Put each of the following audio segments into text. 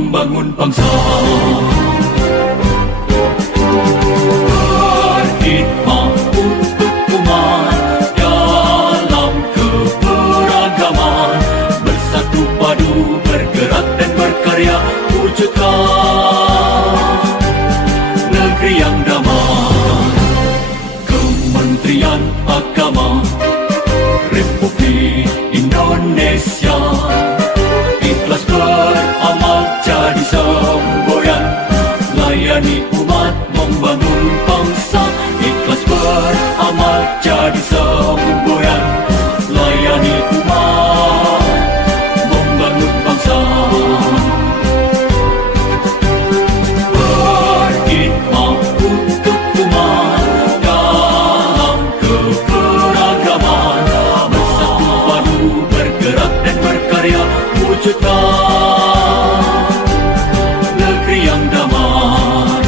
membangun bangsa. Berkhidmat untuk umat dalam keberagaman, bersatu padu bergerak dan berkarya, wujudkan negeri yang damai. Kementerian Agama Republik Indonesia ikhlas beramal jadi semboyan, layani umat membangun bangsa. Ikhlas beramal jadi semboyan, layani umat membangun bangsa. Berkhidmat untuk umat dalam keberagaman, bersatu padu bergerak dan berkarya, wujudkan negeri yang damai.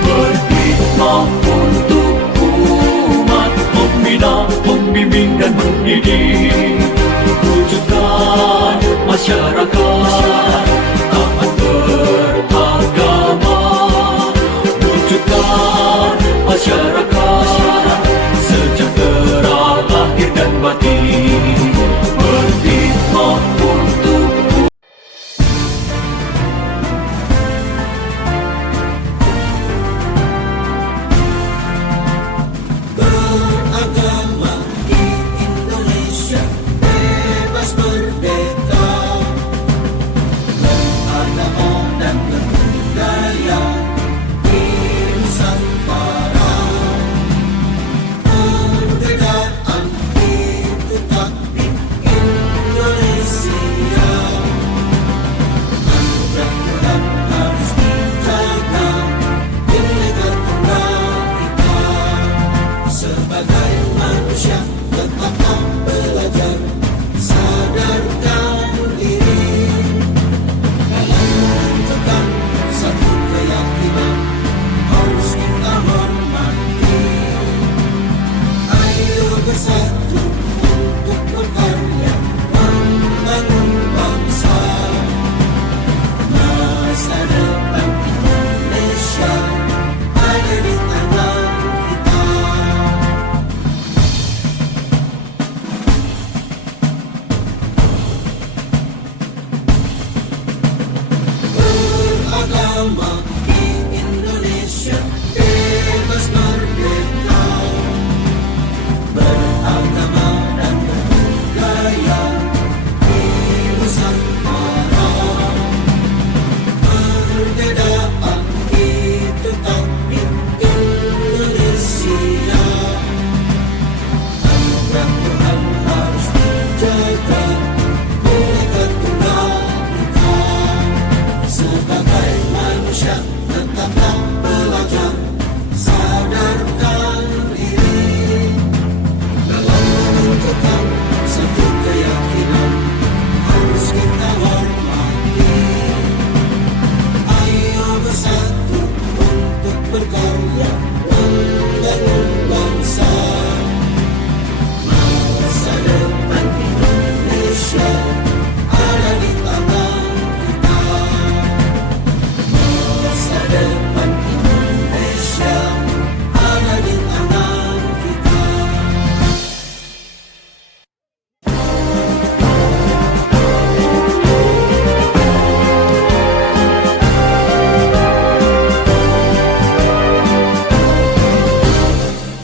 Berkhidmat untuk umat, membina, membimbing dan mendidik, wujudkan masyarakat taat beragama, wujudkan masyarakat sejahtera lahir dan batin. Berkhidmat untuk beragama di Indonesia, bebas merdeka, beragama dan berbudaya di Nusantara. Perbedaan itu tapi Indonesia. Anugerah Tuhan harus dijaga, Bhinneka Tunggal Ika. Sebagai manusia tetaplah belajar, sadarkan diri dalam menentukan satu keyakinan harus kita hormati. Ayo bersatu untuk berkarya membangun bangsa. Masa depan Indonesia ada di tangan kita. Beragama di Indonesia, bebas merdeka, beragama dan berbudaya di Nusantara. Perbedaan itu tapi Indonesia. Anugerah Tuhan harus dijaga, Bhinneka Tunggal Ika. Sebagai manusia tetaplah belajar, sadarkan diri dalam menentukan satu keyakinan harus kita hormati. Ayo bersatu untuk berkarya membangun bangsa. Masa depan Indonesia ada di tangan kita. Masa depan Indonesia ada di tangan kita.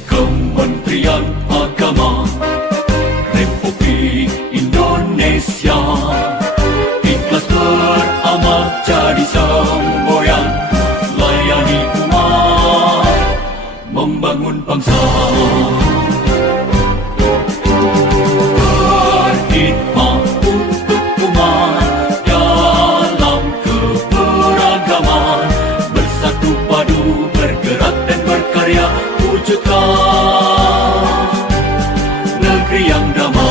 Kementerian Agama Republik Indonesia ikhlas beramal jadi semboyan, layani umat membangun bangsa. Berkhidmat untuk umat dalam keberagaman, bersatu padu bergerak dan berkarya, wujudkan negeri yang damai.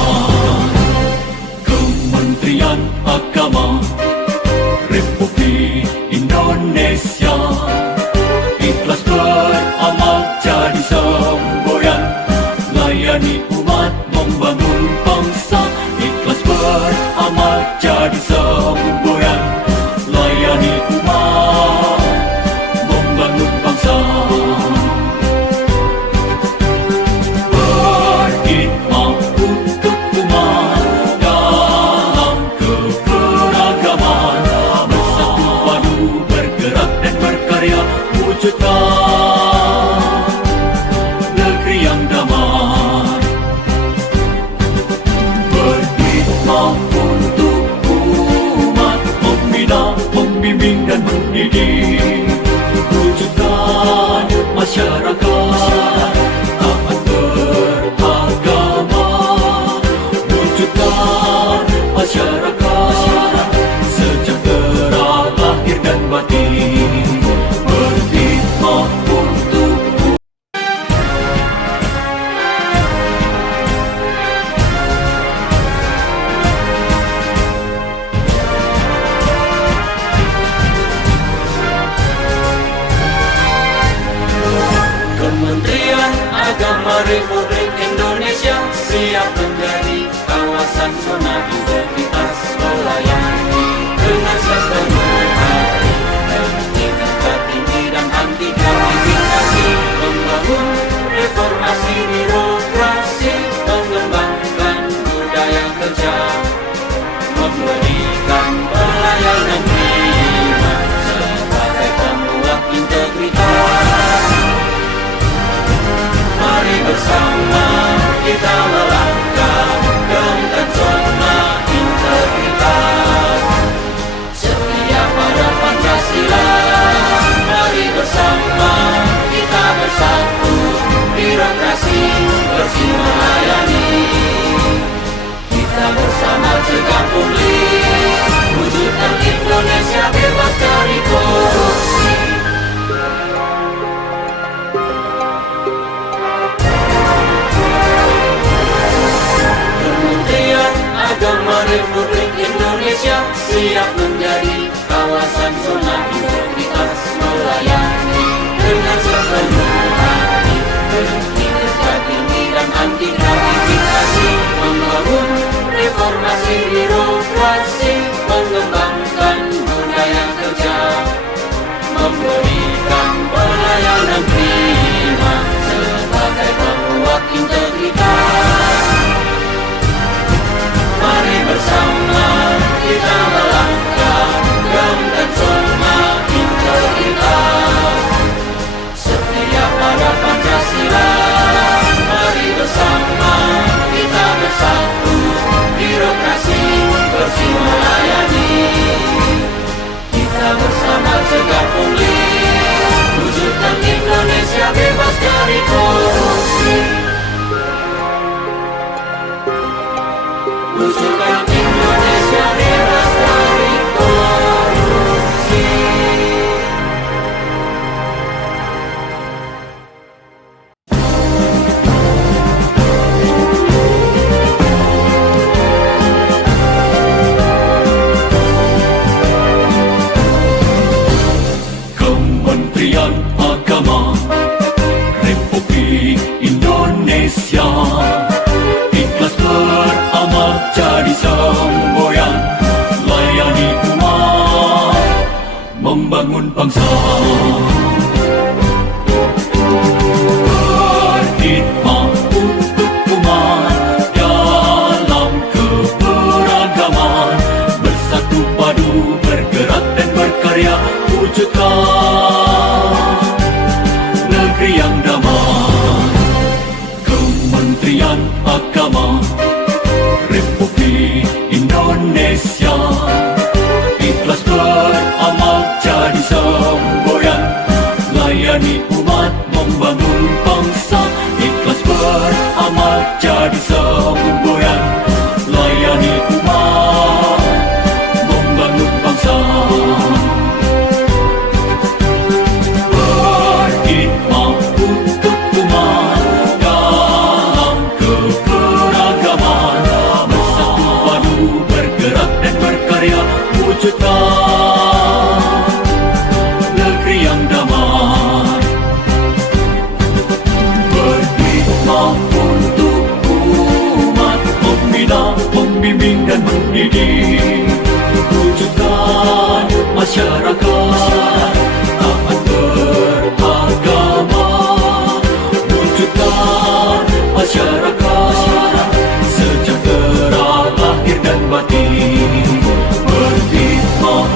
Kementerian Agama Republik Indonesia ikhlas beramal jadi semboyan, wujudkan negeri yang damai, berhikmah untuk umat, membina, membimbing dan mendidik, wujudkan masyarakat taat beragama, wujudkan masyarakat sejahtera lahir dan batin, berhikmah untuk Kementerian Agama Republik Indonesia siap menjadi kawasan zona integritas, melayani dengan sepenuh hati tingkat tinggi dan anti gratifikasi, membangun reformasi birokrasi, mengembangkan budaya kerja, memberikan pelayanan prima sebagai penguat integritas. Mari bersama kita melangkah ke zona integritas, setia pada Pancasila. Mari bersama kita bersatu, birokrasi bersih melayani. Kita bersama cegah pungli, wujudkan Indonesia bebas dari korupsi. Agama Republik Indonesia siap menjadi kawasan zona integritas, melayani dengan sepenuh hati tingkat tinggi dan anti gratifikasi, membangun reformasi birokrasi, mengembangkan budaya kerja, memberikan pelayanan prima sebagai penguat integritas. Mari bersama kita melangkah ke zona integritas, setia pada Pancasila. Mari bersama kita bersatu, birokrasi bersih melayani. Kita bersama cegah pungli, wujudkan Indonesia bebas dari korupsi. Wujudkan Indonesia bebas dari korupsi. Kementerian Agama Republik Indonesia ikhlas beramal jadi semboyan, layani umat, membangun bangsa, berkhidmat untuk umat dalam keberagaman, bersatu padu bergerak dan berkarya, wujudkan negeri yang damai. Kementerian Agama Republik Indonesia ikhlas beramal jadi semboyan, layani umat, membangun bangsa. Ikhlas beramal jadi semboyan, layani umat, membangun bangsa. Berkhidmat untuk umat dalam keberagaman, bersatu padu bergerak dan berkarya, wujudkan negeri yang damai. Berkhidmat untuk umat, membina, membimbing dan mendidik, wujudkan masyarakat taat beragama, wujudkan masyarakat sejahtera lahir dan batin, berkhidmat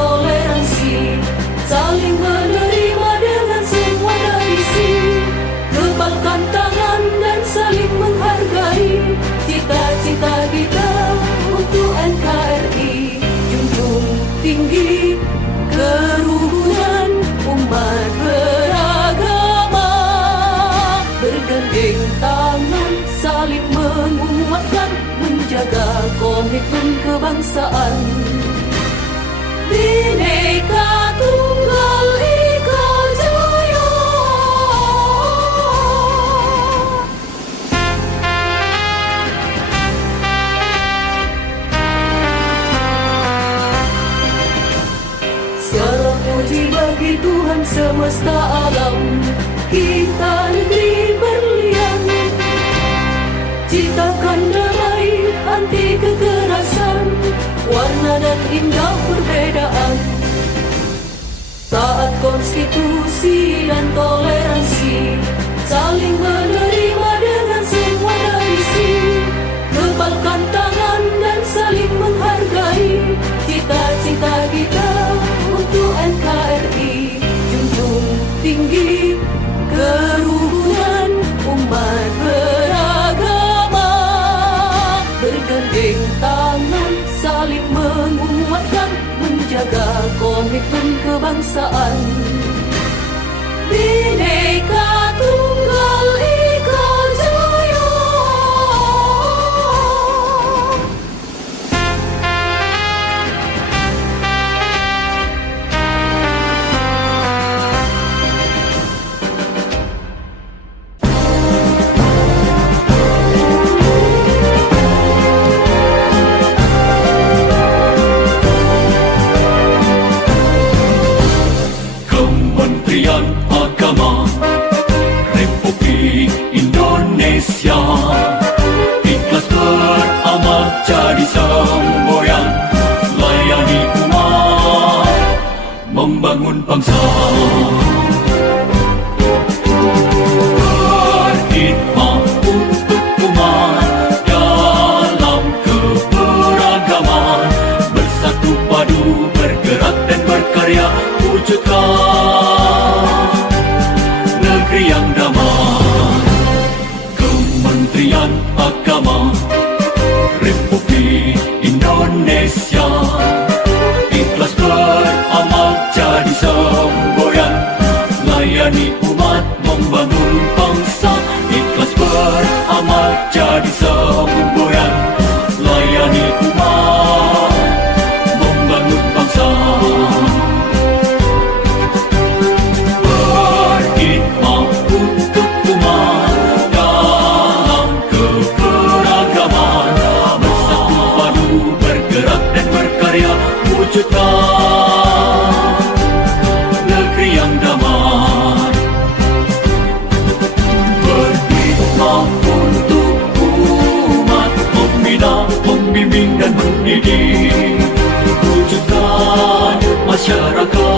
toleransi, saling menerima dengan semua tradisi. Kepalkan tangan dan saling menghargai cita-cita kita untuk NKRI. Junjung tinggi kerukunan umat beragama, bergandeng tangan saling menguatkan, menjaga komitmen kebangsaan. Bhinneka Tunggal Ika Jaya. Segala puji bagi Tuhan semesta alam, kita negeri berlian. Ciptakan damai, anti kekerasan, warna dan indah perbedaan. Taat konstitusi dan toleransi, saling menerima dengan semua tradisi. Kepalkan tangan dan saling menghargai cita-cita kita untuk NKRI. Junjung tinggi kerukunan umat beragama, bergandeng tangan saling menguatkan, menjaga komitmen kebangsaan. Bhinneka Tunggal Ika Jaya. Kementerian Agama Republik Indonesia ikhlas beramal jadi semboyan, layani umat, membangun bangsa. Berkhidmat untuk umat dalam keberagaman, bersatu padu bergerak dan berkarya, wujudkan negeri yang damai. Kementerian Agama Republik Indonesia ikhlas beramal jadi semboyan, layani umat, membangun bangsa. Ikhlas beramal jadi semboyan, layani umat, membangun bangsa. Berkhidmat untuk umat dalam keberagaman, bersatu padu bergerak dan berkarya, wujudkan negeri yang damai. Berkhidmat untuk umat, membina, membimbing dan mendidik, wujudkan masyarakat